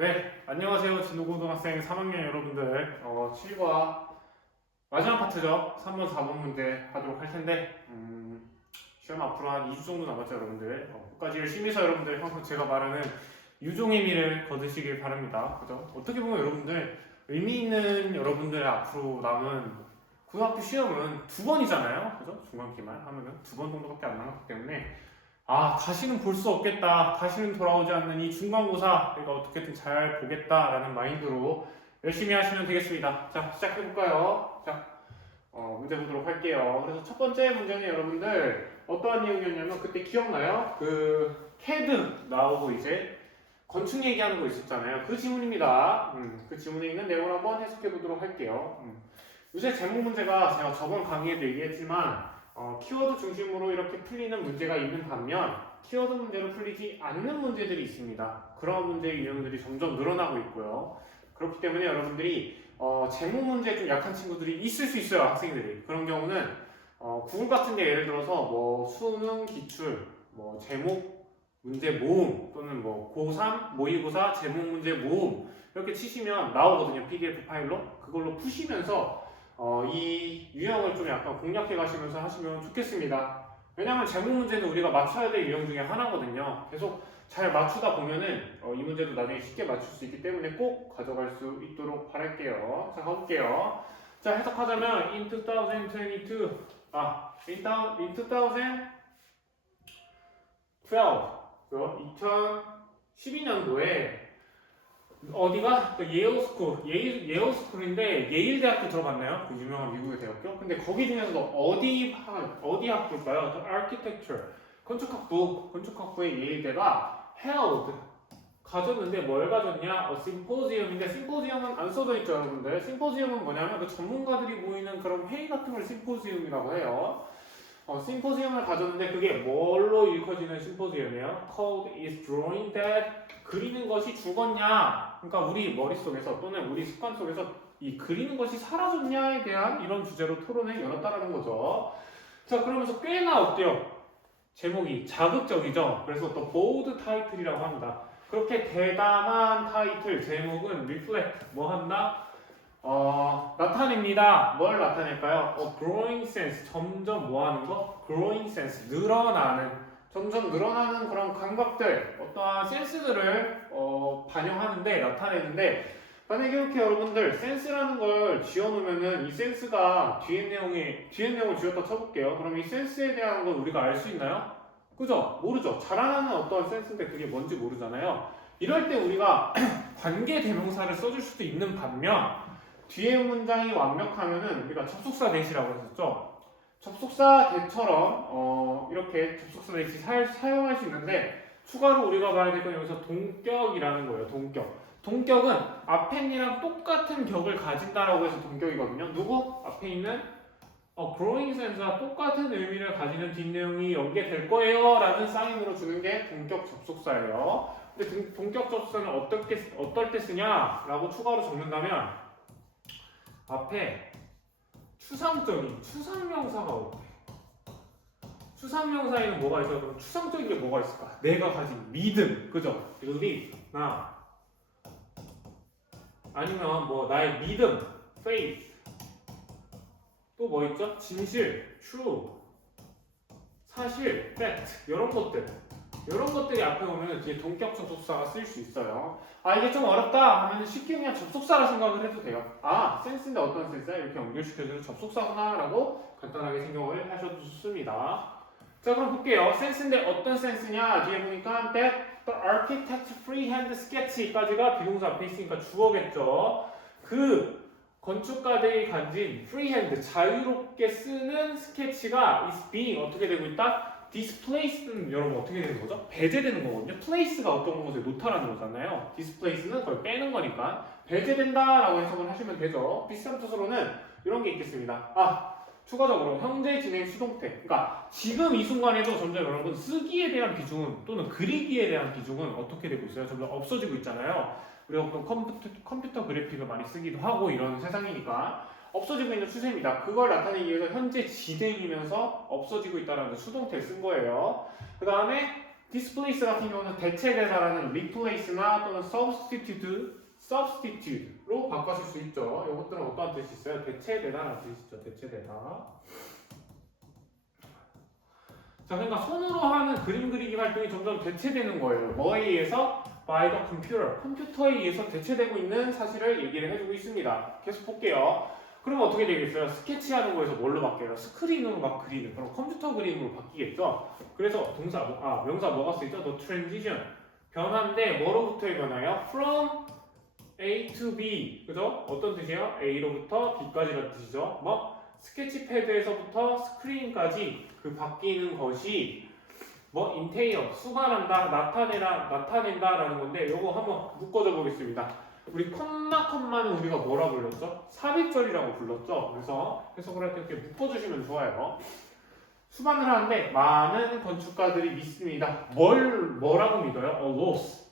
네, 안녕하세요. 진도고등학생 3학년 여러분들. 7과 마지막 파트죠. 3번, 4번 문제 하도록 할 텐데, 시험 앞으로 한 2주 정도 남았죠, 여러분들. 끝까지 열심히 해서 여러분들 항상 제가 말하는 유종의 미를 거두시길 바랍니다. 그죠? 어떻게 보면 여러분들, 의미 있는 여러분들 앞으로 남은 고등학교 시험은 2번이잖아요. 그죠? 중간 기말 하면은 2번 정도밖에 안 남았기 때문에, 다시는 볼 수 없겠다. 다시는 돌아오지 않는 이 중간고사 내가 어떻게든 잘 보겠다라는 마인드로 열심히 하시면 되겠습니다. 자, 시작해볼까요? 자, 문제 보도록 할게요. 그래서 첫 번째 문제는 여러분들 어떠한 내용이었냐면 그때 기억나요? 그 CAD 나오고 이제 건축 얘기하는 거 있었잖아요. 그 지문입니다. 그 지문에 있는 내용을 한번 해석해보도록 할게요. 요새 제목 문제가 제가 저번 강의에도 얘기했지만 키워드 중심으로 이렇게 풀리는 문제가 있는 반면 키워드 문제로 풀리지 않는 문제들이 있습니다. 그런 문제의 유형들이 점점 늘어나고 있고요. 그렇기 때문에 여러분들이 제목 문제에 좀 약한 친구들이 있을 수 있어요. 학생들이. 그런 경우는 구글 같은 게 예를 들어서 뭐 수능 기출, 뭐 제목 문제 모음 또는 뭐 고3 모의고사 제목 문제 모음 이렇게 치시면 나오거든요. PDF 파일로. 그걸로 푸시면서 이 유형을 좀 약간 공략해 가시면서 하시면 좋겠습니다. 왜냐하면 제목 문제는 우리가 맞춰야 될 유형 중에 하나거든요. 계속 잘 맞추다 보면은 이 문제도 나중에 쉽게 맞출 수 있기 때문에 꼭 가져갈 수 있도록 바랄게요. 자, 가볼게요. 자, 해석하자면 in 2022 in 2012년도에 어디가? 예일 스쿨인데 예일 대학교 들어봤나요? 그 유명한 미국의 대학교. 근데 거기 중에서도 어디 학부일까요? The Architecture 건축학부의 예일대가 held 가졌는데 뭘 가졌냐? 심포지엄인데 심포지엄은 안 써져 있죠, 여러분들. 심포지엄은 뭐냐면 그 전문가들이 모이는 그런 회의 같은 걸 심포지엄이라고 해요. 심포지엄을 가졌는데 그게 뭘로 일컬어지는 심포지엄이에요? Called is drawing that 그리는 것이 죽었냐? 그러니까 우리 머릿속에서 또는 우리 습관 속에서 이 그리는 것이 사라졌냐에 대한 이런 주제로 토론을 열었다라는 거죠. 자, 그러면서 꽤나 어때요? 제목이 자극적이죠. 그래서 또 bold title이라고 합니다. 그렇게 대담한 타이틀 제목은 reflect 뭐 한다? 나타냅니다. 뭘 나타낼까요? growing sense 점점 뭐 하는 거? growing sense 점점 늘어나는 그런 감각들, 어떠한 센스들을 반영하는데 나타내는데 만약에 이렇게 여러분들 센스라는 걸 지어놓으면은 이 센스가 뒤에 내용을 지었다 쳐볼게요. 그럼 이 센스에 대한 걸 우리가 알 수 있나요? 그죠? 모르죠. 자라나는 어떠한 센스인데 그게 뭔지 모르잖아요. 이럴 때 우리가 관계 대명사를 써줄 수도 있는 반면 뒤에 문장이 완벽하면은 우리가 접속사 대시라고 했었죠. 접속사 대처럼 이렇게 접속사 대시 사용할 수 있는데 추가로 우리가 봐야 될 건 여기서 동격이라는 거예요. 동격은 앞에 있는이랑 똑같은 격을 가진다라고 해서 동격이거든요. 누구? 앞에 있는 growing sense와 똑같은 의미를 가지는 뒷내용이 연계될 거예요 라는 사인으로 주는 게 동격 접속사예요. 근데 동격 접속사는 어떨 때 쓰냐 라고 추가로 적는다면 앞에 추상적인 추상명사가 어때? 추상명사에는 뭐가 있어요? 그럼 추상적인 게 뭐가 있을까? 내가 가진 믿음, 그죠? believe, 나 아니면 뭐 나의 믿음, faith 또 뭐 있죠? 진실, true 사실, fact 이런 것들이 앞에 오면 뒤에 동격 접속사가 쓰일 수 있어요. 이게 좀 어렵다 하면 쉽게 그냥 접속사라 생각을 해도 돼요. 센스인데 어떤 센스야? 이렇게 연결시켜주는 접속사구나 라고 간단하게 생각을 하셔도 좋습니다. 자, 그럼 볼게요. 센스인데 어떤 센스냐? 뒤에 보니까 that the architect freehand sketch까지가 비동사 앞에 있으니까 주어겠죠. 그 건축가들이 가진 freehand 자유롭게 쓰는 스케치가 is being 어떻게 되고 있다? displace는 여러분 어떻게 되는 거죠? 배제되는 거거든요. place가 어떤 곳에 놓다라는 거잖아요. displace는 그걸 빼는 거니까 배제된다라고 해석을 하시면 되죠. 비슷한 뜻으로는 이런 게 있겠습니다. 추가적으로 현재 진행 수동태. 그러니까 지금 이 순간에도 점점 여러분 쓰기에 대한 비중은 또는 그리기에 대한 비중은 어떻게 되고 있어요? 점점 없어지고 있잖아요. 우리가 보통 컴퓨터 그래픽을 많이 쓰기도 하고 이런 세상이니까 없어지고 있는 추세입니다. 그걸 나타내기 위해서 현재 진행이면서 없어지고 있다는 수동태를 쓴 거예요. 그 다음에 displace 같은 경우는 대체되다라는 replace나 또는 substitute로 바꿔줄 수 있죠. 이것들은 어떠한 뜻이 있어요? 대체되다라는 뜻이 있죠. 대체되다. 자, 그러니까 손으로 하는 그림 그리기 활동이 점점 대체되는 거예요. 뭐에 의해서? by the computer. 컴퓨터에 의해서 대체되고 있는 사실을 얘기를 해주고 있습니다. 계속 볼게요. 그럼 어떻게 되겠어요? 스케치하는 거에서 뭘로 바뀌어요? 스크린으로 막 그리는 그럼 컴퓨터 그림으로 바뀌겠죠? 그래서 명사 뭐가 쓰이죠? The transition. 변화인데 뭐로부터의 변화예요? From A to B. 그죠? 어떤 뜻이에요? A로부터 B까지라는 뜻이죠. 뭐 스케치패드에서부터 스크린까지 그 바뀌는 것이 뭐 인테이어, 수반한다, 나타낸다라는 건데 요거 한번 묶어줘 보겠습니다. 우리 컴마는 우리가 뭐라 불렀죠? 삽입절이라고 불렀죠. 그래서 해석을 할 때 이렇게 묶어주시면 좋아요. 수반을 하는데 많은 건축가들이 믿습니다. 뭐라고 믿어요? loss.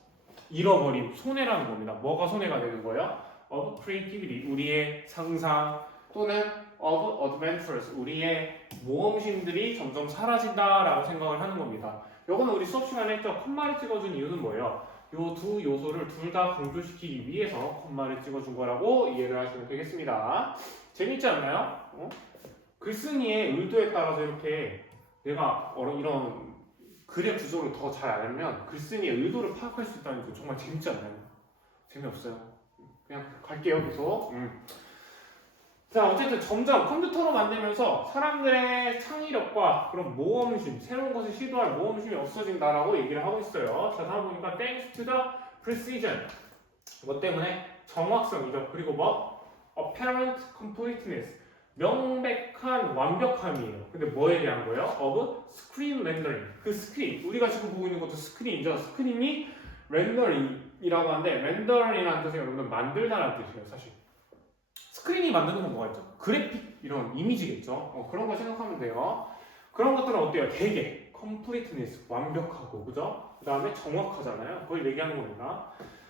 잃어버림, 손해라는 겁니다. 뭐가 손해가 되는 거예요? of creativity, 우리의 상상 또는 of adventures, 우리의 모험심들이 점점 사라진다라고 생각을 하는 겁니다. 요거는 우리 수업 시간에 했죠. 콤마를 찍어준 이유는 뭐예요? 요 두 요소를 둘 다 강조시키기 위해서 콤마를 찍어준 거라고 이해를 하시면 되겠습니다. 재밌지 않나요? 글쓴이의 의도에 따라서 이렇게 내가 이런 글의 구조를 더 잘 알면 글쓴이의 의도를 파악할 수 있다는 게 정말 재밌지 않나요? 재미없어요. 그냥 갈게요, 계속. 자, 어쨌든 점점 컴퓨터로 만들면서 사람들의 창의력과 그런 모험심, 새로운 것을 시도할 모험심이 없어진다라고 얘기를 하고 있어요. 자, 다음 보니까 thanks to the precision. 뭐 때문에? 정확성이죠. 그리고 뭐? apparent completeness. 명백한 완벽함이에요. 근데 뭐에 대한 거예요? of screen rendering. 그 스크린, 우리가 지금 보고 있는 것도 스크린이죠. 스크린이 렌더링이라고 하는데 렌더링이라는 뜻이 여러분들 만들다라는 뜻이에요, 사실. 스크린이 만드는 건 뭐가 있죠? 그래픽 이런 이미지겠죠. 그런 거 생각하면 돼요. 그런 것들은 어때요? 되게 completeness 완벽하고 그죠? 그 다음에 정확하잖아요. 그걸 얘기하는 겁니다.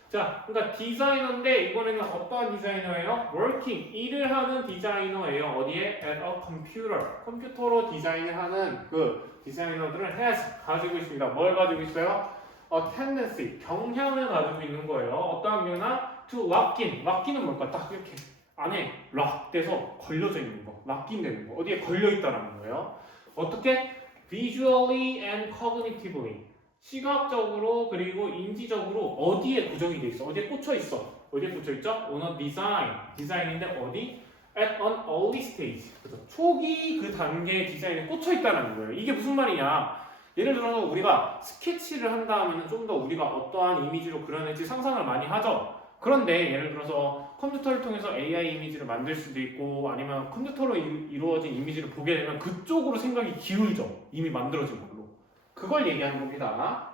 자, 그러니까 디자이너인데 이번에는 어떠한 디자이너예요? working 일을 하는 디자이너예요. 어디에? at a computer 컴퓨터로 디자인을 하는 그 디자이너들은 가지고 있습니다. 뭘 가지고 있어요? a tendency 경향을 가지고 있는 거예요. 어떠한 경우나 to lock in lock인은 뭘까? 딱 이렇게 안에 락돼서 걸려져 있는 거, 락인 되는 거, 어디에 걸려 있다라는 거예요. 어떻게? Visually and cognitively. 시각적으로 그리고 인지적으로 어디에 고정이 돼 있어? 어디에 꽂혀 있어? 어디에 꽂혀 있죠? On a design. 디자인인데 어디? At an early stage. 그래서 초기 그 단계의 디자인에 꽂혀 있다라는 거예요. 이게 무슨 말이냐? 예를 들어서 우리가 스케치를 한다 하면 좀 더 우리가 어떠한 이미지로 그려낼지 상상을 많이 하죠. 그런데 예를 들어서 컴퓨터를 통해서 AI 이미지를 만들 수도 있고 아니면 컴퓨터로 이루어진 이미지를 보게 되면 그쪽으로 생각이 기울죠. 이미 만들어진 걸로. 그걸 얘기하는 겁니다.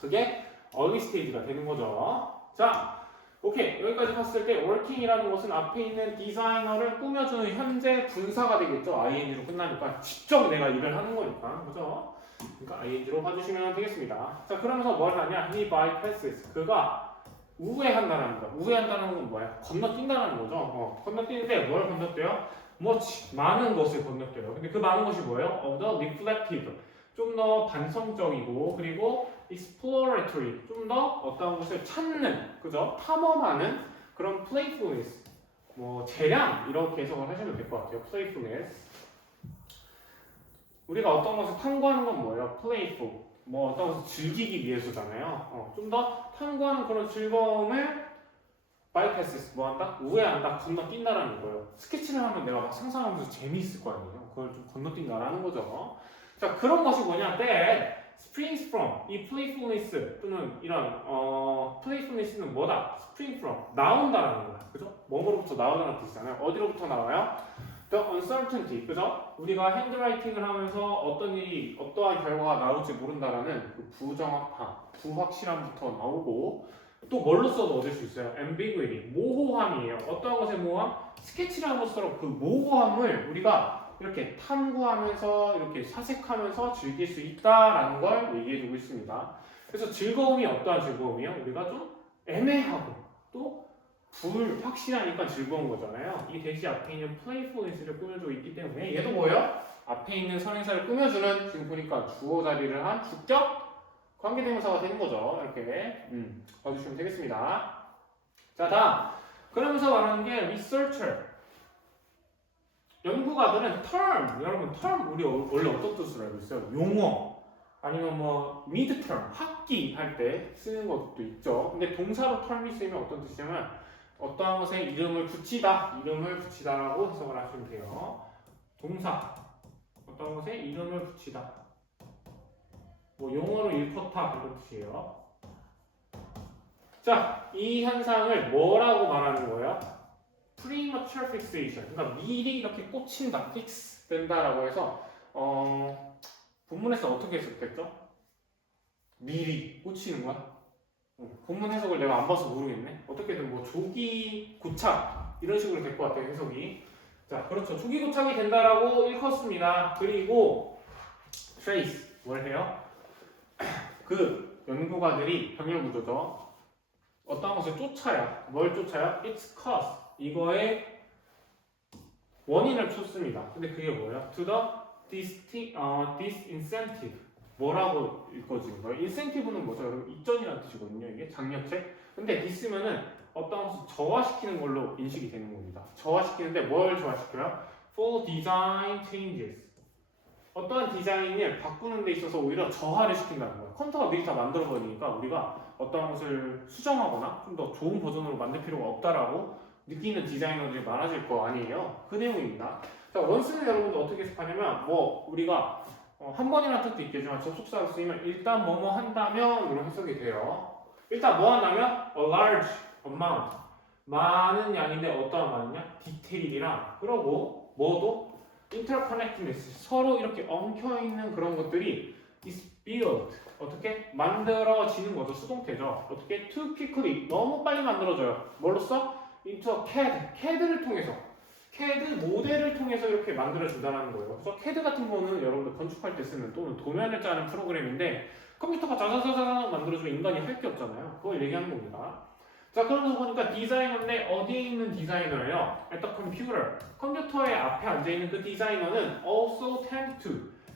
그게 early stage가 되는 거죠. 자, 오케이. 여기까지 봤을 때 working이라는 것은 앞에 있는 디자이너를 꾸며주는 현재 분사가 되겠죠. ing로 끝나니까 직접 내가 일을 하는 거니까. 그죠? 그러니까 ing로 봐주시면 되겠습니다. 자, 그러면서 뭘 하냐? He bypasses. 그가 우회한다는 거. 우회한다는 건 뭐야? 건너뛴다는 거죠. 건너뛰는데 뭘 건너뛰어요? 많은 것을 건너뛰어요. 근데 그 많은 것이 뭐예요? of the reflective. 좀 더 반성적이고 그리고 exploratory. 좀 더 어떤 것을 찾는, 그죠? 탐험하는 그런 playfulness. 재량 이렇게 해석을 하시면 될 것 같아요. playfulness. 우리가 어떤 것을 탐구하는 건 뭐예요? playful. 어떤 것을 즐기기 위해서잖아요. 좀 더 탐구하는 그런 즐거움을 bypasses 뭐한다? 우회한다, 건너뛴다라는 거예요. 스케치를 하면 내가 막 상상하면서 재미있을 거 아니에요. 그걸 좀 건너뛴다라는 거죠. 자, 그런 것이 뭐냐? that springs from 이 playfulness 또는 이런 playfulness는 뭐다? spring from 나온다라는 거야. 그죠? 뭐로부터 나오다는 뜻이잖아요. 어디로부터 나와요? The uncertainty, 그죠? 우리가 핸드라이팅을 하면서 어떤 일이, 어떠한 결과가 나올지 모른다라는 그 부정확함, 불확실함부터 나오고 또 뭘로 써도 얻을 수 있어요? ambiguity, 모호함이에요. 어떠한 것의 모호함? 스케치를 한 것처럼 그 모호함을 우리가 이렇게 탐구하면서 이렇게 사색하면서 즐길 수 있다라는 걸 얘기해주고 있습니다. 그래서 즐거움이 어떠한 즐거움이에요? 우리가 좀 애매하고 또 불확실하니까 즐거운 거잖아요. 이 대시 앞에 있는 playfulness를 꾸며주고 있기 때문에 얘도 뭐예요? 앞에 있는 선행사를 꾸며주는 지금 보니까 주어 자리를 한 주격 관계대명사가 되는 거죠. 이렇게 봐주시면 되겠습니다. 자, 다음. 그러면서 말하는 게 researcher. 연구가들은 term, 여러분 term 우리 원래 어떤 뜻으로 알고 있어요? 용어 아니면 뭐 mid-term, 학기 할 때 쓰는 것도 있죠. 근데 동사로 term이 쓰이면 어떤 뜻이냐면 어떠한 것에 이름을 붙이다라고 해석을 하시면 돼요. 동사, 어떠한 것에 이름을 붙이다. 뭐 용어로 일컫다 그런 뜻이에요. 자, 이 현상을 뭐라고 말하는 거예요? premature fixation. 그러니까 미리 이렇게 꽂힌다, fix 된다라고 해서 본문에서 어떻게 해석됐죠? 미리 꽂히는 거야? 본문 해석을 내가 안 봐서 모르겠네. 어떻게든 뭐 조기 고착 이런 식으로 될 것 같아요, 해석이. 자, 그렇죠. 조기 고착이 된다라고 일컫습니다. 그리고 trace 뭘 해요? 그 연구가들이 병렬 구조죠. 어떤 것을 쫓아요. 뭘 쫓아요? Its cause. 이거의 원인을 쫓습니다. 근데 그게 뭐예요? To the disincentive. 뭐라고 읽어지는 거예요? incentive는 뭐죠? 여러분 이전이라는 뜻이거든요. 이게 장려책. 근데 dis면은 어떤 것을 저하시키는 걸로 인식이 되는 겁니다. 저하시키는데 뭘 저하시켜요? For design changes. 어떠한 디자인을 바꾸는 데 있어서 오히려 저하를 시킨다는 거예요. 컴퓨터가 미리 다 만들어버리니까 우리가 어떠한 것을 수정하거나 좀 더 좋은 버전으로 만들 필요가 없다라고 느끼는 디자이너들이 많아질 거 아니에요. 그 내용입니다. 자, 원스는 여러분들 어떻게 해석하냐면 뭐 우리가 한 번이라는 뜻도 있겠지만 접속사로 쓰이면 일단 뭐뭐 한다면으로 해석이 돼요. 일단 뭐 한다면 a large amount 많은 양인데 어떠한 많으냐? 디테일이랑 그러고 뭐도 interconnectedness 서로 이렇게 엉켜있는 그런 것들이 is built 어떻게 만들어지는 거죠. 수동태죠. 어떻게 too quickly 너무 빨리 만들어져요. 뭘로써? into a CAD를 통해서 CAD 모델을 통해서 이렇게 만들어진다는 거예요. 그래서 CAD 같은 거는 여러분들 건축할 때 쓰는 또는 도면을 짜는 프로그램인데 컴퓨터가 자자자자 만들어주면 인간이 할 게 없잖아요. 그걸 얘기하는 겁니다. 자, 그러면서 보니까 디자이너인데 어디에 있는 디자이너예요? At the computer. 컴퓨터의 앞에 앉아있는 그 디자이너는 also tend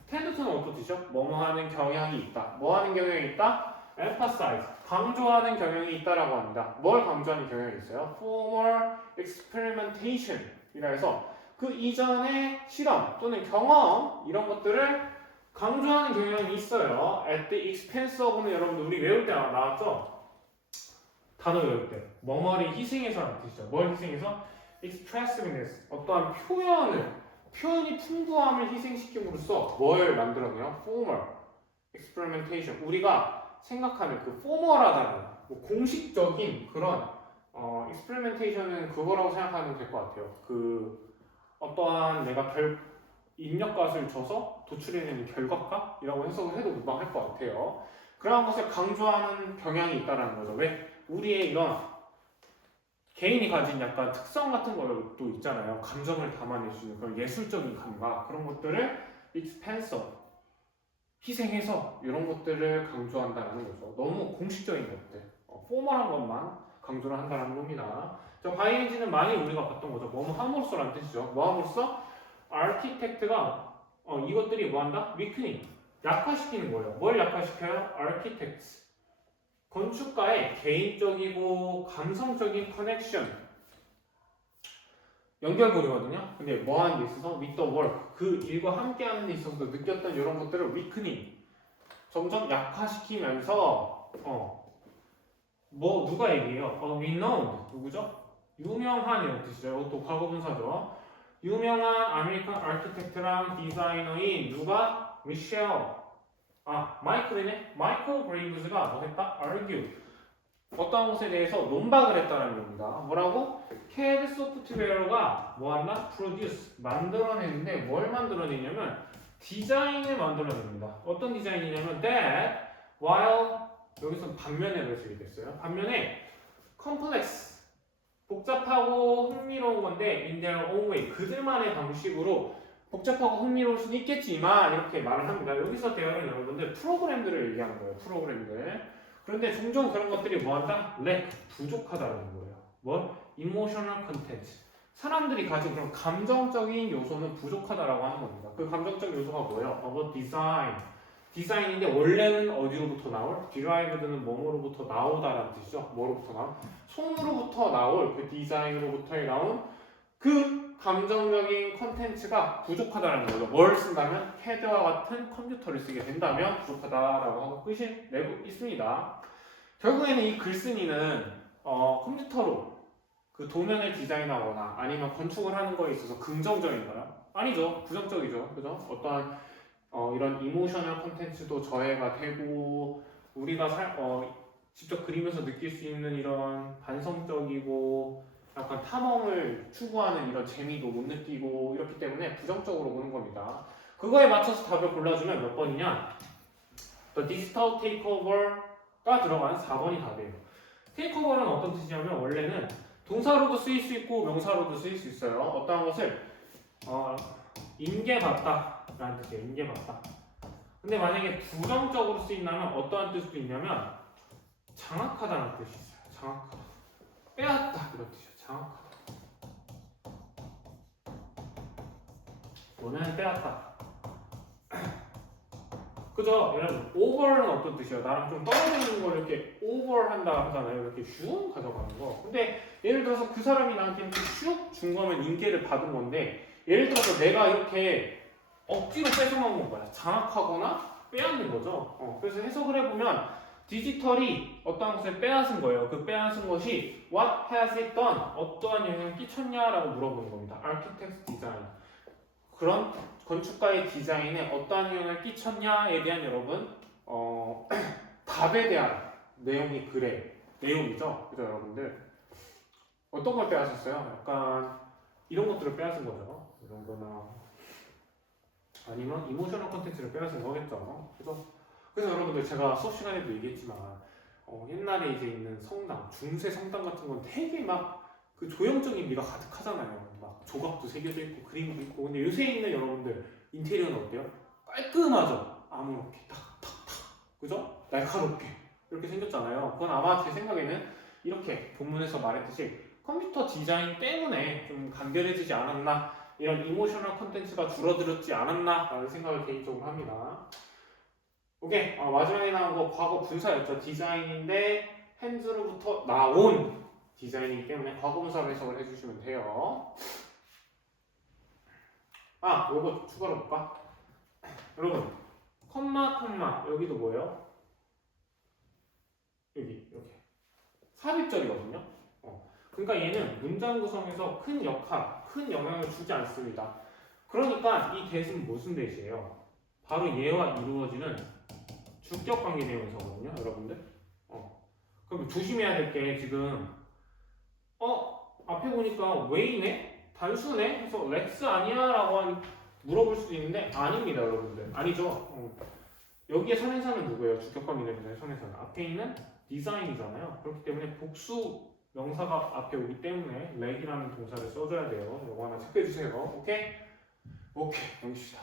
to는 어떤 뜻이죠? 뭐뭐 하는 경향이 있다. 뭐 하는 경향이 있다? emphasize. 강조하는 경향이 있다라고 합니다. 뭘 강조하는 경향이 있어요? formal experimentation 이라 해서 그 이전의 실험 또는 경험 이런 것들을 강조하는 경향이 있어요. At the expense of는 여러분들 우리 외울 때 나왔죠? 단어 외울 때 뭐뭐를 희생해서라는 뜻이죠. 뭘 희생해서? expressiveness 어떠한 표현이 풍부함을 희생시킴으로써 뭘 만들어내요? formal experimentation 우리가 생각하는 그 formal하다는 뭐 공식적인 그런 experimentation은 그거라고 생각하면 될 것 같아요. 그 어떠한 내가 입력값을 줘서 도출해내는 결과값이라고 해석을 해도 무방할 것 같아요. 그러한 것을 강조하는 경향이 있다는 거죠. 왜? 우리의 이런 개인이 가진 약간 특성 같은 것도 있잖아요. 감정을 담아낼 수 있는 그런 예술적인 감각 그런 것들을 expense 희생해서 이런 것들을 강조한다는 거죠. 너무 공식적인 것들, 포멀한 것만 강조를 한다는 겁니다. 바이엔진은 많이 우리가 봤던 거죠. 뭐뭐 함으로써라는 뜻이죠. 뭐 함으로써? 아키텍트가 이것들이 뭐한다? weakening, 약화시키는 거예요. 뭘 약화시켜요? architects 건축가의 개인적이고 감성적인 커넥션 연결고리거든요. 근데 뭐 하는 데 있어서 with the work 그 일과 함께 하는 데 있어서 느꼈던 이런 것들을 weakening 점점 약화시키면서 뭐 누가 얘기해요? renowned 누구죠? 유명한 이런 뜻이죠. 이것도 과거분사죠. 유명한 아메리칸 아키텍트랑 디자이너인 누가? 미셸 마이클이네? 마이클 그레이브즈가 뭐 했다? argue 어떠한 것에 대해서 논박을 했다는 겁니다. 뭐라고? CAD 소프트웨어가 뭐한다? produce 만들어내는데 뭘 만들어내냐면 디자인을 만들어냅니다. 어떤 디자인이냐면 that while 여기서 반면에 쓰게 됐어요. 반면에 complex 복잡하고 흥미로운 건데 in their own way 그들만의 방식으로 복잡하고 흥미로울 수는 있겠지만 이렇게 말을 합니다. 여기서 대화는 여러분들 프로그램들을 얘기하는 거예요. 프로그램들. 그런데 종종 그런 것들이 뭐한다? lack 부족하다는 거예요. 뭐? emotional content 사람들이 가진 그런 감정적인 요소는 부족하다라고 하는 겁니다. 그 감정적 요소가 뭐예요? about design 디자인인데 원래는 어디로부터 나올? derived는 뭐뭐로부터 나오다라는 뜻이죠. 뭐로부터 나올? 손으로부터 나올 그 디자인으로부터 나온 그 감정적인 컨텐츠가 부족하다는 거죠. 뭘 쓴다면 CAD와 같은 컴퓨터를 쓰게 된다면 부족하다라고 하고 끝이 내고 있습니다. 결국에는 이 글쓴이는 컴퓨터로 그 도면을 디자인하거나 아니면 건축을 하는 거에 있어서 긍정적인가요? 아니죠. 부정적이죠. 그죠? 어떠한 이런 이모셔널 콘텐츠도 저해가 되고 우리가 직접 그리면서 느낄 수 있는 이런 반성적이고 약간 탐험을 추구하는 이런 재미도 못 느끼고 이렇기 때문에 부정적으로 보는 겁니다. 그거에 맞춰서 답을 골라주면 몇 번이냐? The digital takeover가 들어간 4번이 답이에요. takeover는 어떤 뜻이냐면 원래는 동사로도 쓰일 수 있고 명사로도 쓰일 수 있어요. 어떠한 것을 인계받다 라는 뜻이에요. 인계받다. 근데 만약에 부정적으로 쓰인다면 어떠한 뜻도 있냐면 장악하다는 뜻이 있어요. 장악하다. 빼앗다 이런 뜻이에요. 장악하다. 너는 빼앗다. 그죠? 여러분 over는 어떤 뜻이에요? 나랑 좀 떨어지는 걸 이렇게 over한다 하잖아요. 이렇게 슉 가져가는 거. 근데 예를 들어서 그 사람이 나한테 이렇게 슉 준 거면 인계를 받은 건데 예를 들어서 내가 이렇게 억지로 뺏어먹은 건 거야. 장악하거나 빼앗는 거죠. 그래서 해석을 해보면 디지털이 어떠한 것을 빼앗은 거예요. 그 빼앗은 것이 what has it done? 어떠한 영향을 끼쳤냐라고 물어보는 겁니다. architect's design. 그런 건축가의 디자인에 어떠한 영향을 끼쳤냐에 대한 여러분 답에 대한 내용이 글의 내용이죠. 그죠 여러분들? 어떤 걸 빼앗았어요? 약간 이런 것들을 빼앗은 거죠. 이런 거나 아니면 이모셔널 콘텐츠를 빼앗은 거겠죠. 그래서 여러분들 제가 수업 시간에도 얘기했지만 옛날에 이제 있는 성당, 중세 성당 같은 건 되게 막 그 조형적인 미가 가득하잖아요. 막 조각도 새겨져 있고 그림도 있고. 근데 요새 있는 여러분들 인테리어는 어때요? 깔끔하죠. 아무렇게 탁탁탁, 그죠? 날카롭게 이렇게 생겼잖아요. 그건 아마 제 생각에는 이렇게 본문에서 말했듯이 컴퓨터 디자인 때문에 좀 간결해지지 않았나, 이런 이모셔널 콘텐츠가 줄어들었지 않았나 라는 생각을 개인적으로 합니다. 오케이. 마지막에 나온 거 과거 분사였죠. 디자인인데 핸즈로부터 나온 디자인이기 때문에 과거 분사로 해석을 해주시면 돼요. 요거 추가로 볼까? 여러분 콤마 여기도 뭐예요? 여기 이렇게 삽입절이거든요. 그러니까 얘는 문장 구성에서 큰 영향을 주지 않습니다. 그러니까 이 대신 무슨 대시예요? 바로 얘와 이루어지는 주격관계 대명사거든요, 여러분들. 그럼 조심해야 될 게 지금 앞에 보니까 왜이네? 단수네? 그래서 렉스 아니야라고 물어볼 수도 있는데 아닙니다, 여러분들. 아니죠. 여기에 선행사는 누구예요? 주격관계 대명사의 선행사는 앞에 있는 디자인이잖아요. 그렇기 때문에 복수 명사가 앞에 오기 때문에 렉이라는 동사를 써줘야 돼요. 이거 하나 체크해 주세요. 오케이? 넘깁시다.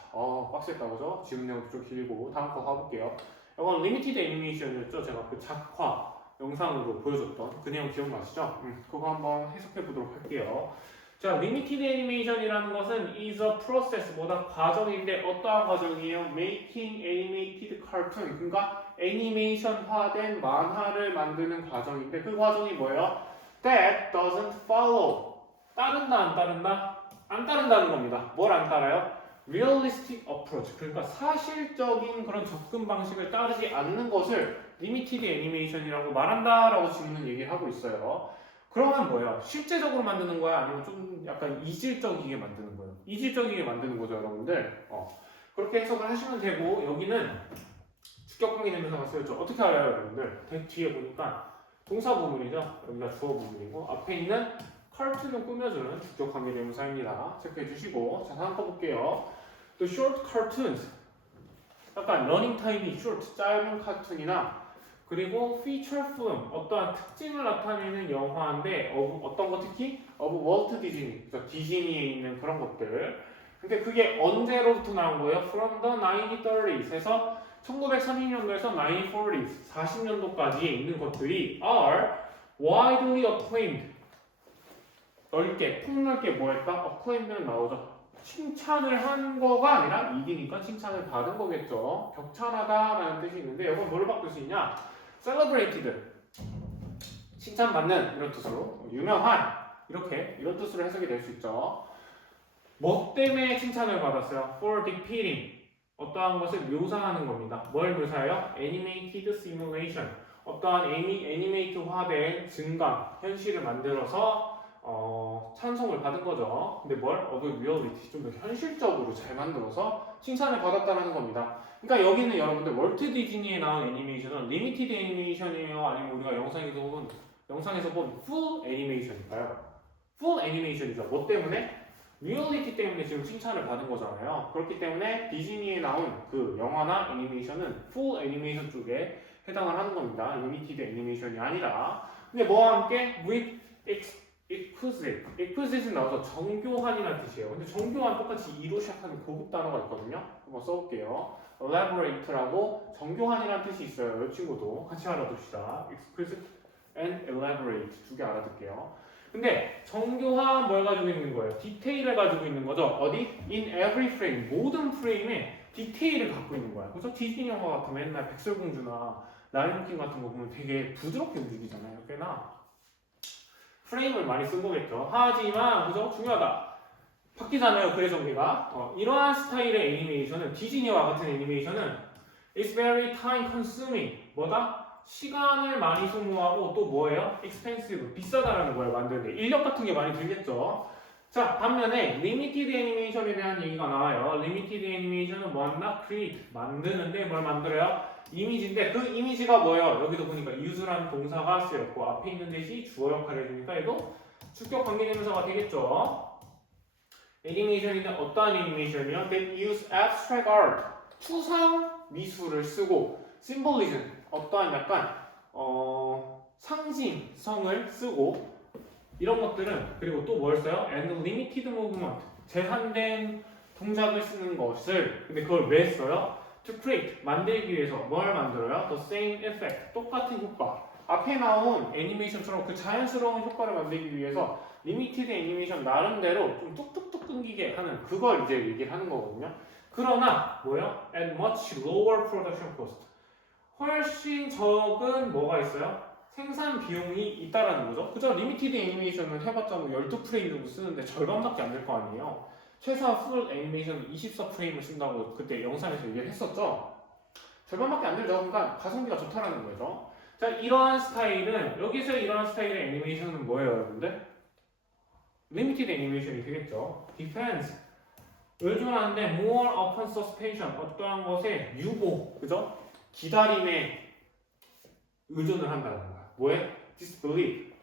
빡셌다, 그죠? 지금 내용도 좀 길고 다음 거 가볼게요. 이건 리미티드 애니메이션이었죠. 제가 그 작화 영상으로 보여줬던 그 내용 기억나시죠? 그거 한번 해석해 보도록 할게요. 자, 리미티드 애니메이션이라는 것은 is a process, 뭐다 과정인데 어떠한 과정이에요? Making animated cartoon, 그러니까 애니메이션화된 만화를 만드는 과정인데 그 과정이 뭐예요? That doesn't follow. 따른다, 안 따른다? 안 따른다는 겁니다. 뭘 안 따라요? Realistic approach, 그러니까 사실적인 그런 접근 방식을 따르지 않는 것을 리미티드 애니메이션이라고 말한다라고 지금은 얘기를 하고 있어요. 그러면 뭐예요? 실제적으로 만드는 거야? 아니면 좀 약간 이질적이게 만드는 거예요? 이질적이게 만드는 거죠, 여러분들. 그렇게 해석을 하시면 되고, 여기는 주격관계 대명사가 쓰였죠. 어떻게 알아요, 여러분들? 뒤에 보니까 동사 부분이죠. 여기가 주어 부분이고 앞에 있는 카툰을 꾸며주는 주격관계 대명사입니다. 체크해 주시고, 자, 다음 거 볼게요. The short cartoons, 약간 러닝 타임이 short, 짧은 카툰이나 그리고 feature film, 어떠한 특징을 나타내는 영화인데 어떤 거 특히? of 월트 디즈니, 디즈니에 있는 그런 것들. 근데 그게 언제로부터 나온 거예요? From the 1930s에서 1930년도에서 1940s, 40년도까지에 있는 것들이 are widely acclaimed, 넓게, 폭넓게 뭐 했다? acclaimed는 나오죠. 칭찬을 한 거가 아니라 이기니까 칭찬을 받은 거겠죠. 격찬하다라는 뜻이 있는데 이건 뭘로 바꿀 수 있냐? celebrated 칭찬받는 이런 뜻으로 유명한 이렇게 이런 뜻으로 해석이 될 수 있죠. 뭐 때문에 칭찬을 받았어요? For depicting 어떠한 것을 묘사하는 겁니다. 뭘 묘사해요? Animated simulation 어떠한 애니메이트화된 증강 현실을 만들어서 찬송을 받은 거죠. 근데 뭘? of reality 좀 더 현실적으로 잘 만들어서 칭찬을 받았다는 겁니다. 그러니까 여기는 여러분들 월트 디즈니에 나온 애니메이션은 리미티드 애니메이션이에요? 아니면 우리가 영상에서 본 풀 애니메이션일까요? 풀 애니메이션이죠. 뭐 때문에? 리얼리티 때문에 지금 칭찬을 받은 거잖아요. 그렇기 때문에 디즈니에 나온 그 영화나 애니메이션은 풀 애니메이션 쪽에 해당을 하는 겁니다. 리미티드 애니메이션이 아니라. 근데 뭐와 함께? with exquisite 나와서 정교한이라는 뜻이에요. 근데 정교한 똑같이 이로 시작하는 고급 단어가 있거든요. 한번 써볼게요. elaborate라고 정교한이라는 뜻이 있어요. 이 친구도 같이 알아둡시다. exquisite and elaborate 두 개 알아둘게요. 근데 정교한 뭘 가지고 있는 거예요? 디테일을 가지고 있는 거죠. 어디? In every frame 모든 프레임에 디테일을 갖고 있는 거야. 그래서 디즈니 영화 같은 맨날 백설공주나 라이온킹 같은 거 보면 되게 부드럽게 움직이잖아요. 꽤나 프레임을 많이 쓴 거겠죠. 하지만 그죠? 중요하다. 바뀌잖아요. 글의 전개가. 이러한 스타일의 애니메이션은 디즈니와 같은 애니메이션은 It's very time consuming. 뭐다? 시간을 많이 소모하고 또 뭐예요? expensive. 비싸다라는 걸 만드는데 인력 같은 게 많이 들겠죠. 자, 반면에 리미티드 애니메이션에 대한 얘기가 나와요. 리미티드 애니메이션은 뭐 한다? create. 만드는데 뭘 만들어요? 이미지인데 그 이미지가 뭐예요? 여기도 보니까 use라는 동사가 쓰였고 앞에 있는 대시 주어 역할을 해주니까 얘도 주격 관계대명사가 되겠죠. 애니메이션인데 어떠한 애니메이션이요? That use abstract art. 추상 미술을 쓰고 symbolism. 어떠한 약간 상징성을 쓰고 이런 것들은 그리고 또 뭘 써요? And limited movement. 제한된 동작을 쓰는 것을 근데 그걸 왜 써요? To create 만들기 위해서 뭘 만들어요? The same effect 똑같은 효과 앞에 나온 애니메이션처럼 그 자연스러운 효과를 만들기 위해서 리미티드 애니메이션 나름대로 좀 뚝뚝뚝 끊기게 하는 그걸 이제 얘기를 하는 거거든요. 그러나 뭐요? At much lower production cost 훨씬 적은 뭐가 있어요? 생산 비용이 있다라는 거죠. 그죠? 리미티드 애니메이션은 해봤자 뭐 12프레임 정도 쓰는데 절반밖에 안 될 거 아니에요. 최소한 풀 애니메이션은 24프레임을 쓴다고 그때 영상에서 얘기를 했었죠. 절반밖에 안 들죠. 그러니까 가성비가 좋다라는 거죠. 자, 이러한 스타일은 여기서 이러한 스타일의 애니메이션은 뭐예요, 여러분들? 리미티드 애니메이션이 되겠죠. Depends 의존하는데 more upon suspension 어떠한 것에 유보, 그죠? 기다림에 의존을 한다는 거야. 뭐에? disbelief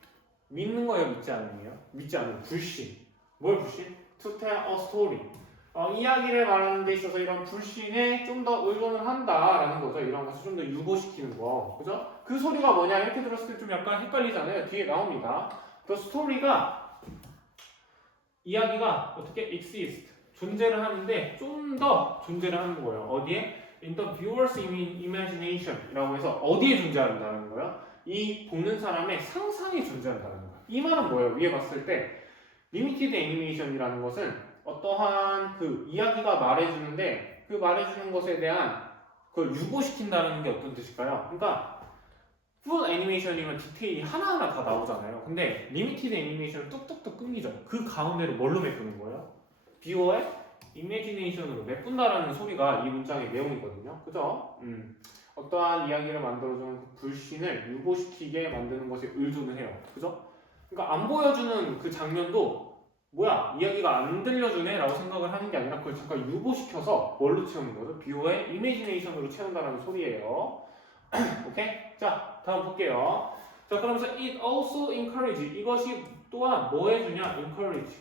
믿는 거예요, 믿지 않음이에요? 믿지 않음, 불신. 뭘 불신? to tell a story 이야기를 말하는 데 있어서 이런 불신에 좀 더 의존을 한다라는 거죠. 이런 것을 좀 더 유보시키는 거, 그죠? 그 소리가 뭐냐 이렇게 들었을 때 좀 약간 헷갈리잖아요. 뒤에 나옵니다. 그 스토리가 이야기가 어떻게 exist 존재를 하는데 좀 더 존재를 하는 거예요. 어디에? In the viewer's imagination이라고 해서 어디에 존재한다는 거예요? 이 보는 사람의 상상에 존재한다는 거예요. 이 말은 뭐예요? 위에 봤을 때 리미티드 애니메이션이라는 것은 어떠한 그 이야기가 말해주는데 그 말해주는 것에 대한 그걸 유보시킨다는 게 어떤 뜻일까요? 그러니까 풀 애니메이션이면 디테일이 하나하나 다 나오잖아요. 근데 리미티드 애니메이션은 뚝뚝뚝 끊기죠. 그 가운데를 뭘로 메꾸는 거예요? 뷰어의 이미지네이션으로 메꾼다라는 소리가 이 문장의 내용이거든요. 그죠? 어떠한 이야기를 만들어주는 그 불신을 유보시키게 만드는 것에 의존을 해요. 그죠? 그러니까 안 보여주는 그 장면도 뭐야 이야기가 안 들려주네 라고 생각을 하는 게 아니라 그걸 잠깐 유보시켜서 뭘로 채우는 거죠? 뷰어의 이미지네이션으로 채운다는 소리예요. 오케이? 자 다음 볼게요. 자 그러면서 it also encourage 이것이 또한 뭐 해주냐? encourage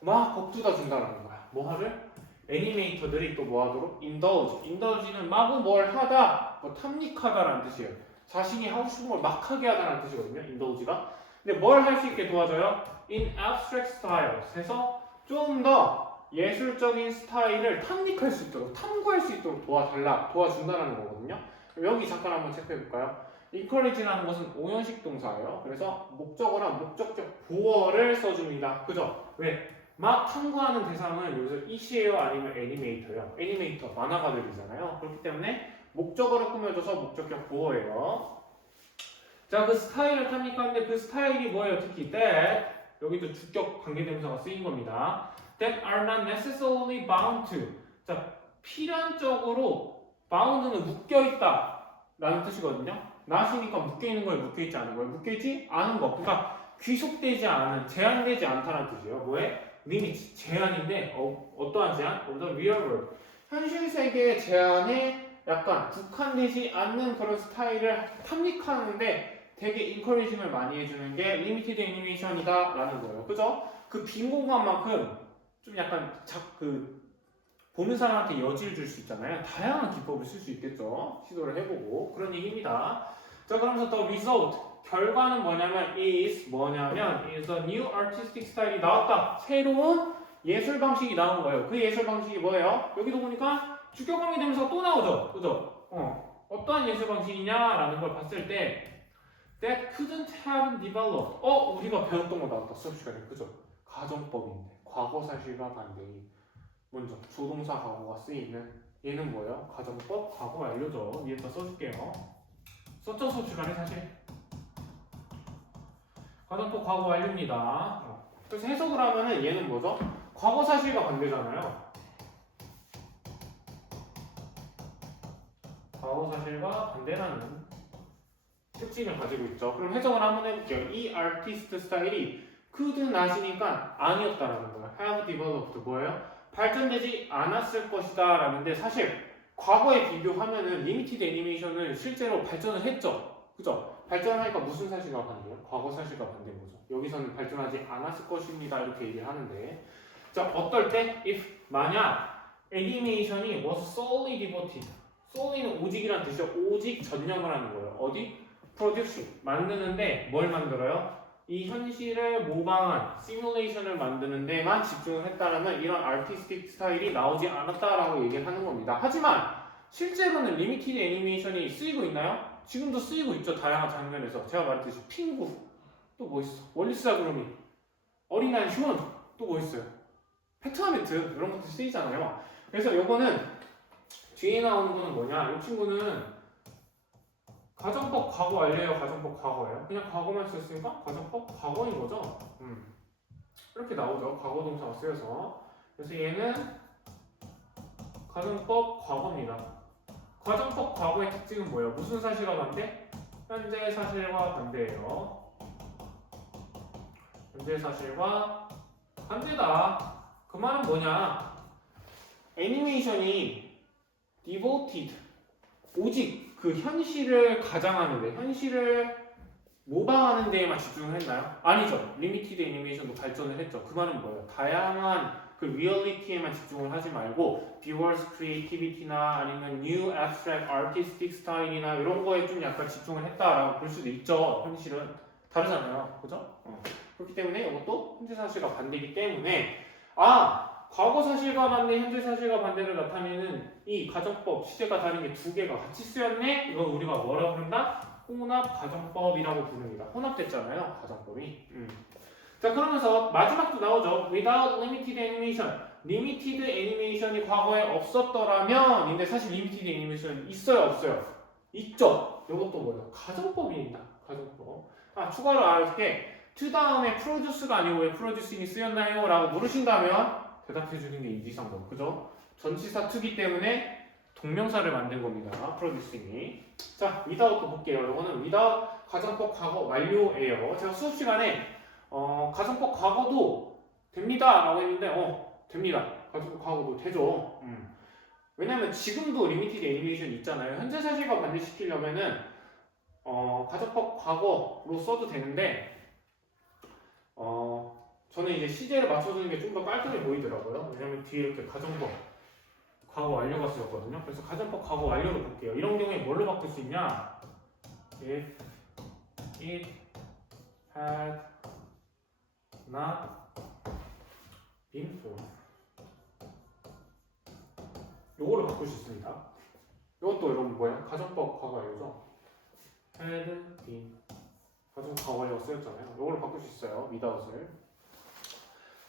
막 겁주다 준다는 거야. 뭐 하를? 애니메이터들이 또 뭐 하도록? indulge는 마구 뭘 하다 뭐 탐닉하다라는 뜻이에요. 자신이 하고 싶은 걸 막 하게 하다라는 뜻이거든요. indulge가. 근데 뭘 할 수 있게 도와줘요? in abstract styles 해서 좀 더 예술적인 스타일을 탐닉할 수 있도록 탐구할 수 있도록 도와준다는 거거든요. 여기 잠깐 한번 체크해 볼까요? encourage라는 것은 오형식 동사예요. 그래서 목적어나 목적적 보어를 써줍니다. 그죠? 왜? 막 탐구하는 대상은 여기서 이시에요 아니면 애니메이터요? 애니메이터, 만화가들이잖아요. 그렇기 때문에 목적어를 꾸며줘서 목적격 보어예요. 자, 그 스타일을 탑니까? 근데 그 스타일이 뭐예요? 특히 that, 여기도 주격 관계대명사가 쓰인 겁니다. That are not necessarily bound to. 자, 필연적으로 bound는 묶여있다 라는 뜻이거든요. not이니까 묶여있는 거에 묶여있지 않은 거예요. 묶여있지 않은 거. 그러니까 귀속되지 않은, 제한되지 않다는 뜻이에요. 뭐에? limit, 제한인데 어떠한 제한? 어떤 real world. 현실 세계의 제한에 약간 국한되지 않는 그런 스타일을 탐닉하는데 되게 인커리징을 많이 해주는 게 리미티드 애니메이션이다 라는 거예요. 그죠? 그 빈 공간만큼 좀 약간 보는 사람한테 여지를 줄 수 있잖아요. 다양한 기법을 쓸 수 있겠죠. 시도를 해보고 그런 얘기입니다. 자, 그러면서 the result, 결과는 뭐냐면 is a new artistic style이 나왔다. 새로운 예술 방식이 나온 거예요. 그 예술 방식이 뭐예요? 여기도 보니까 주격관계 되면서 또 나오죠. 그죠? 어떠한 예술 방식이냐라는 걸 봤을 때 that couldn't have developed. 우리가 배웠던 거 나왔다. 수업 시간에. 그죠? 가정법인데 과거 사실과 반대인 먼저 조동사 과거가 쓰이는 얘는 뭐예요? 가정법 과거 완료죠. 위에다 써줄게요. 썼죠 수업 시간에 사실. 가정법 과거 완료입니다. 그래서 해석을 하면은 얘는 뭐죠? 과거 사실과 반대잖아요. 과거 사실과 반대라는 특징을 가지고 있죠. 그럼 해석을 한번 해볼게요. 이 아티스트 스타일이 could not이니까 아니었다라는 거예요. have developed 뭐예요? 발전되지 않았을 것이다 라는데 사실 과거에 비교하면은 리미티드 애니메이션은 실제로 발전을 했죠. 그죠? 발전하니까 무슨 사실과 반대예요? 과거 사실과 반대인 거죠. 여기서는 발전하지 않았을 것입니다 이렇게 얘기를 하는데 자, 어떨 때? if 만약 애니메이션이 was solely devoted, solely는 오직이라는 뜻이죠. 오직 전념을 하는 거예요. 어디? produce, 만드는데 뭘 만들어요? 이 현실을 모방한 시뮬레이션을 만드는 데만 집중을 했다면 이런 아티스틱 스타일이 나오지 않았다라고 얘기를 하는 겁니다. 하지만 실제로는 리미티드 애니메이션이 쓰이고 있나요? 지금도 쓰이고 있죠. 다양한 장면에서. 제가 말했듯이 핑구, 또 뭐 있어? 월리스와 그루미, 어린아이 휴먼, 또 뭐 있어요? 페트와메트 이런 것도 쓰이잖아요. 그래서 요거는 뒤에 나오는 거는 뭐냐? 이 친구는 가정법 과거 완료예요? 가정법 과거예요? 그냥 과거만 썼으니까 가정법 과거인 거죠? 이렇게 나오죠. 과거 동사가 쓰여서. 그래서 얘는 가정법 과거입니다. 가정법 과거의 특징은 뭐예요? 무슨 사실과 반대? 현재 사실과 반대예요. 현재 사실과 반대다. 그 말은 뭐냐? 애니메이션이 devoted, 오직 그 현실을 가장하는데, 현실을 모방하는 데에만 집중을 했나요? 아니죠. 리미티드 애니메이션도 발전을 했죠. 그 말은 뭐예요? 다양한 그 리얼리티에만 집중을 하지 말고 viewers creativity나 아니면 new abstract artistic style이나 이런 거에 좀 약간 집중을 했다라고 볼 수도 있죠. 현실은 다르잖아요. 그죠? 그렇기 때문에 이것도 현재 사실과 반대이기 때문에 과거 사실과 반대, 현재 사실과 반대를 나타내는 이 가정법, 시제가 다른 게 두 개가 같이 쓰였네? 이걸 우리가 뭐라고 부른다? 혼합 가정법이라고 부릅니다. 혼합됐잖아요, 가정법이. 자, 그러면서 마지막도 나오죠. Without limited animation. 리미티드 애니메이션이 과거에 없었더라면, 근데 사실 리미티드 애니메이션은 있어요, 없어요? 있죠. 이것도 뭐예요? 가정법입니다. 가정법. 추가로 알게 to 다음에 produce가 아니고 왜 producing이 쓰였나요? 라고 물으신다면 대답해주는 게 인지상법. 그죠? 전치사 to기 때문에 동명사를 만든 겁니다. producing이. 자, without도 볼게요. 이거는 without 가정법 과거 완료예요. 제가 수업 시간에 가정법 과거도 됩니다 라고 했는데 됩니다. 가정법 과거도 되죠. 왜냐면 지금도 리미티드 애니메이션 있잖아요. 현재 사실과 반대시키려면은 가정법 과거로 써도 되는데 저는 이제 시제를 맞춰주는 게 좀 더 깔끔해 보이더라고요. 왜냐면 뒤에 이렇게 가정법 과거 완료가 쓰였거든요. 그래서 가정법 과거 완료로 볼게요. 이런 경우에 뭘로 바꿀 수 있냐? If it had not been for. 요거를 바꿀 수 있습니다. 이것도 여러분 뭐예요? 가정법 과거 완료죠? had been. 가정법 과거 완료가 쓰였잖아요. 요거를 바꿀 수 있어요. without을.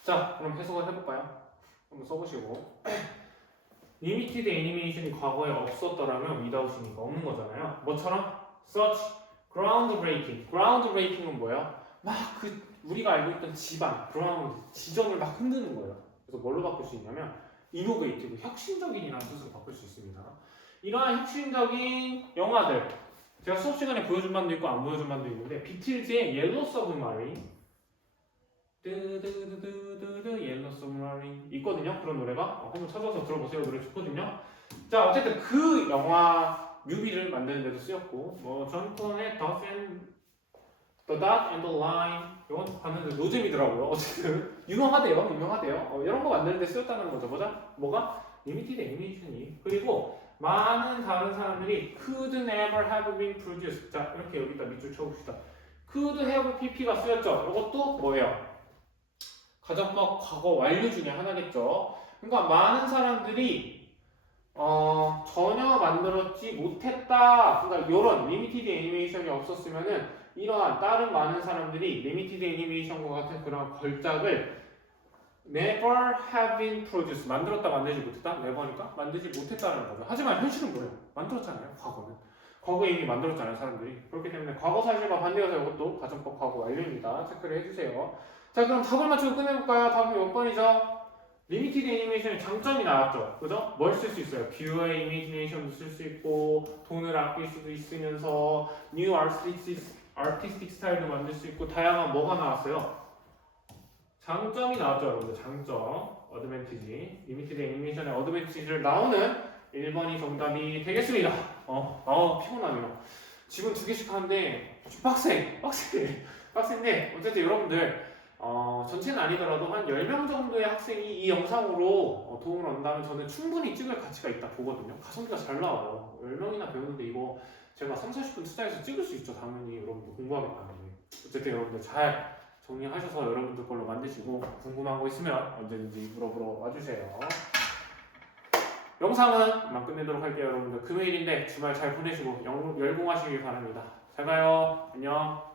자, 그럼 해석을 해볼까요? 한번 써보시고. 리미티드 애니메이션이 과거에 없었더라면 without이니까 없는 거잖아요. 뭐처럼? such groundbreaking. groundbreaking은 뭐예요? 막 우리가 알고 있던 지반, ground, 지점을 막 흔드는 거예요. 그래서 뭘로 바꿀 수 있냐면 innovative, 혁신적인이라는 뜻으로 바꿀 수 있습니다. 이러한 혁신적인 영화들, 제가 수업 시간에 보여준 반도 있고 안 보여준 반도 있는데 비틀즈의 옐로우 서브마린 뜨뜨뜨뜨뜨 옐로우 서브마린 있거든요. 그런 노래가 한번 찾아서 들어보세요. 노래 좋거든요. 자, 어쨌든 그 영화 뮤비를 만드는 데도 쓰였고 뭐존 콘의 The Dot and the Line 이건 봤는데 노잼이더라고요. 어쨌든 유명하대요. 이런 거 만드는 데 쓰였다는 거죠. 뭐가? 리미티드 애니메이션이. 그리고 많은 다른 사람들이 could never have been produced. 자, 이렇게 여기다 밑줄 쳐봅시다. could have pp가 쓰였죠. 이것도 뭐예요? 가정법 과거 완료 중에 하나겠죠. 그러니까 많은 사람들이 전혀 만들었지 못했다. 그러니까 이런 리미티드 애니메이션이 없었으면은 이러한 다른 많은 사람들이 리미티드 애니메이션과 같은 그런 걸작을 never have been produced 만들었다 만들지 못했다? never니까 만들지 못했다는 거죠. 하지만 현실은 뭐예요? 만들었잖아요. 과거는. 과거에 이미 만들었잖아요. 사람들이. 그렇기 때문에 과거 사실과 반대여서 이것도 가정법 과거 완료입니다. 체크를 해주세요. 자, 그럼 답을 맞추고 끝내볼까요? 답은 몇 번이죠? 리미티드 애니메이션의 장점이 나왔죠. 그죠? 뭘 쓸 수 있어요? 뷰어의 이미지네이션도 쓸 수 있고 돈을 아낄 수도 있으면서 뉴 아티스틱 스타일도 만들 수 있고 다양한 뭐가 나왔어요? 장점이 나왔죠, 여러분들. 장점, 어드밴티지. 리미티드 애니메이션의 어드밴티지를 나오는 1번이 정답이 되겠습니다. 피곤하네요. 지금 2개씩 하는데 빡센데 어쨌든 여러분들 전체는 아니더라도 한 10명 정도의 학생이 이 영상으로 도움을 얻는다면 저는 충분히 찍을 가치가 있다 보거든요. 가성비가 잘 나와요. 10명이나 배우는데 이거 제가 30-40분 투자해서 찍을 수 있죠. 당연히 여러분들 공부하겠다는 게. 어쨌든 여러분들 잘 정리하셔서 여러분들 걸로 만드시고 궁금한 거 있으면 언제든지 물어보러 와주세요. 영상은 이만 끝내도록 할게요. 여러분들 금요일인데 주말 잘 보내시고 열공하시길 바랍니다. 잘 가요. 안녕.